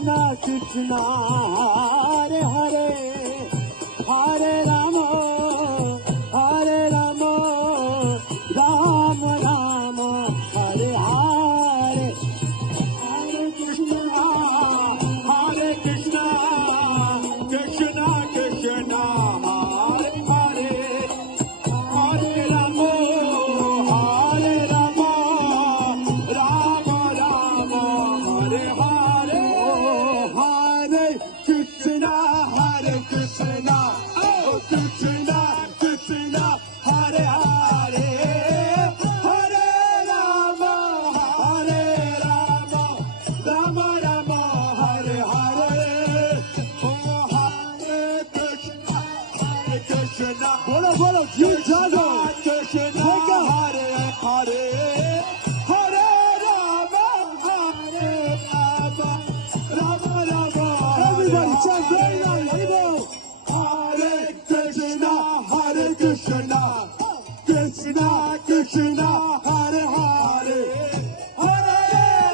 Krishna Krishna Hare Hare Hare Rama Hare Rama Rama Rama Hare Hare Hare Krishna Hare Krishna Krishna Krishna Hare Hare Hare Rama Hare Rama Rama Rama Hare Hare Hare Krishna Hare Krishna Oh Krishna Krishna Hare Hare Hare Rama Hare Rama Rama Rama Hare Hare Oh Hare Krishna Bolo bolo ji jago Krishna Hare Hare Hare Rama Hare Rama Rama Rama Everybody chant very loud Hare Krishna Hare Krishna Krishna Krishna Hare Hare Hare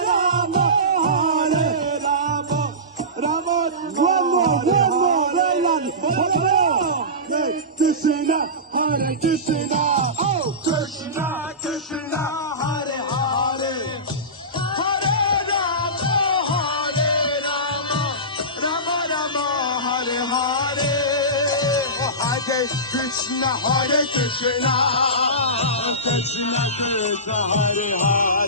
Rama Hare Rama Rama One more very loud Hare Krishna Hare Krishna Oh Krishna Krishna Hare Hare Hare Rama Hare Rama Rama Rama Hare Hare Hare Krishna Hare Krishna Krishna Krishna Hare Hare